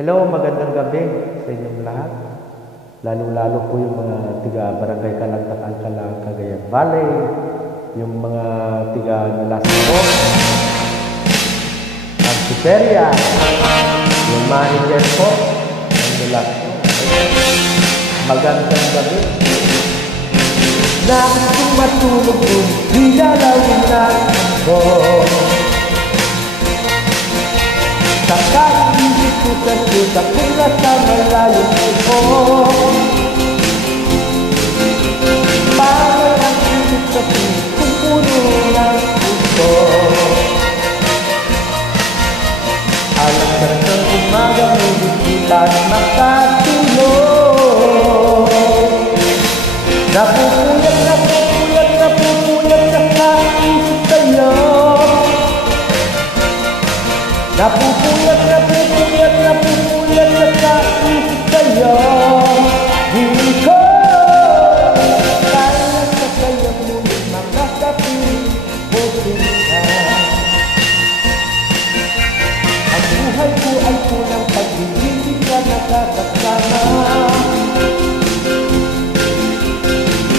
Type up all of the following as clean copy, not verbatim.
Hello, magandang gabi sa inyong lahat. Lalo-lalo po yung mga tiga Barangay Kalantakan, Cagayan Valley, yung mga tiga Nalasco, Antiperia, yung manager po ng Nalasco. Magandang gabi. Nang matulog ko, dinalawin na ako. Kakaisip ko sa sita kung nasa malayo ko. Parang ang isip sa pilit kung puno ng gusto. Alam ka ng umaga may bigla na makatulog. Napupuyat na kakaisip sa'yo. Napupuyat na kakaisip sa'yo. Di ko kaya sa kayang mulit makakapiling pusin ka. Ang buhay ko ay punang pag-ibig ka nakakasama.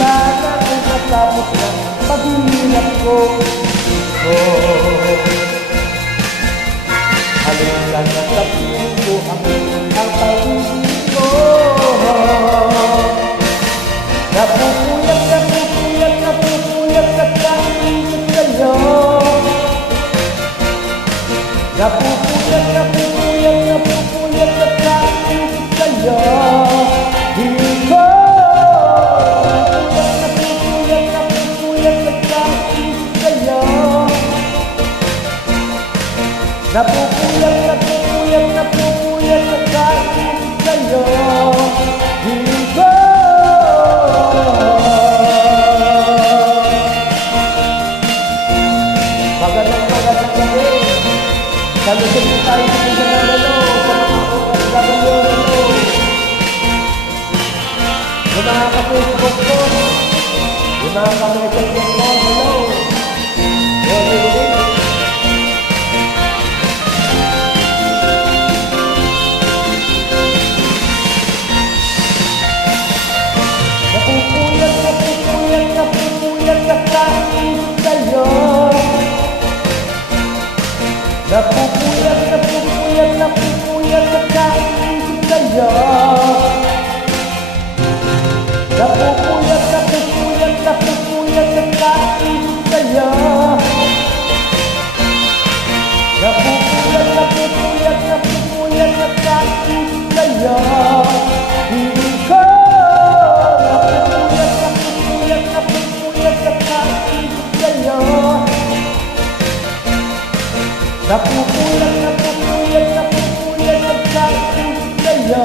Sana ay matapos na paghihirap ko. Halika na sa piling ko ang pag-ibig ko. Napupuyat na kakaisip sa'yo. Napupuyat na kakaisip sa'yo. Di ko napupuyat na kakaisip sa'yo. Napupuyat na kakaisip sa'yo. Di ko magandang gabi. Salutin mo tayo sa mga lalo, sa mga OFW, yung mga ka-Facebook ko, yung mga ka-messenger ko, hello. Napupuyat na kakaisip sa'yo. Napupuyat na kakaisip sa'yo. Napupuyat na kakaisip sa'yo. Napupuyat na kakaisip sa'yo. Hindi ko napupuyat na kakaisip sa'yo. Napupuyat na kakaisip sa'yo.